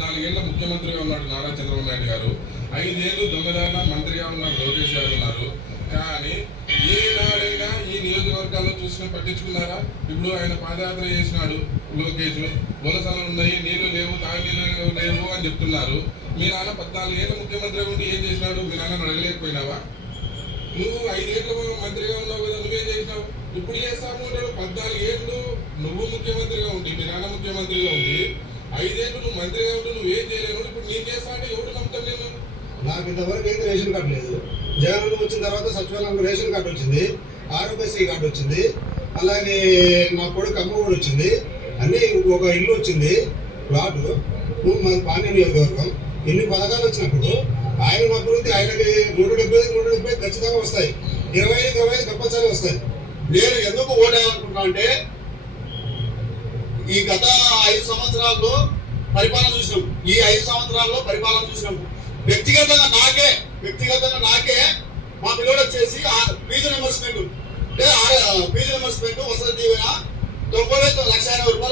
పద్నాలుగేళ్ళ ముఖ్యమంత్రిగా ఉన్నాడు నారా చంద్రబాబు నాయుడు గారు. ఐదేళ్ళు దొంగదారిన మంత్రిగా ఉన్నారు లోకేష్ గారు ఉన్నారు. కానీ ఏనాడైనా ఈ నియోజకవర్గాల్లో చూసిన పట్టించుకున్నారా? ఇప్పుడు ఆయన పాదయాత్ర చేసినాడు లోకేష్. వలసలు ఉన్నాయి నీళ్ళు లేవు తాగి నీళ్ళు లేవు అని చెప్తున్నారు. మీ నాన్న పద్నాలుగేళ్ళ ముఖ్యమంత్రి ఉండి ఏం చేసినాడు? మీ నాన్న అడగలేకపోయినావా నువ్వు ఐదేళ్ళు మంత్రిగా ఉన్నావు కదా నువ్వేం చేసినావు? ఇప్పుడు చేస్తాము అంటాడు పద్నాలుగు ఏళ్ళు నువ్వు ముఖ్యమంత్రిగా ఉండి మీ నాన్న ముఖ్యమంత్రిగా ఉండి ఐదేళ్ళు మంత్రిగా ఉంటూ నువ్వు ఏం చేయలేవు ఇప్పుడు నేను చేస్తా అంటే ఎవరు నమ్ముతాను నేను నాకు ఇంతవరకు అయితే రేషన్ కార్డు లేదు. జగన్ వచ్చిన తర్వాత సచివాలయంలో రేషన్ కార్డు వచ్చింది ఆరోగ్యశ్రీ కార్డు వచ్చింది అలాగే నా కొడుకు అమ్మ కూడా వచ్చింది అన్నీ ఒక ఇల్లు వచ్చింది ప్లాటు మాది పాండ్య నియోజకవర్గం. ఇన్ని పథకాలు వచ్చినప్పుడు ఆయన అభివృద్ధి ఆయనకి నూట డెబ్బై ఐదు నూట డెబ్బై ఐదు ఖచ్చితంగా వస్తాయి. ఇరవై ఐదు ఇరవై ఐదు కంపల్సరీ వస్తాయి. నేను ఎందుకు ఓడేయాలనుకుంటున్నా అంటే ఈ గత ఐదు సంవత్సరాల్లో పరిపాలన చూసినాం. ఈ ఐదు సంవత్సరాల్లో పరిపాలన చూసినాం. వ్యక్తిగతంగా నాకే వ్యక్తిగతంగా నాకే మా పిల్లడు వచ్చేసి ఫీజు రిమర్స్మెంట్ అంటే ఫీజు రిమర్స్మెంట్ వసతి దీవెన తొంభై లక్ష ఎనభై రూపాయలు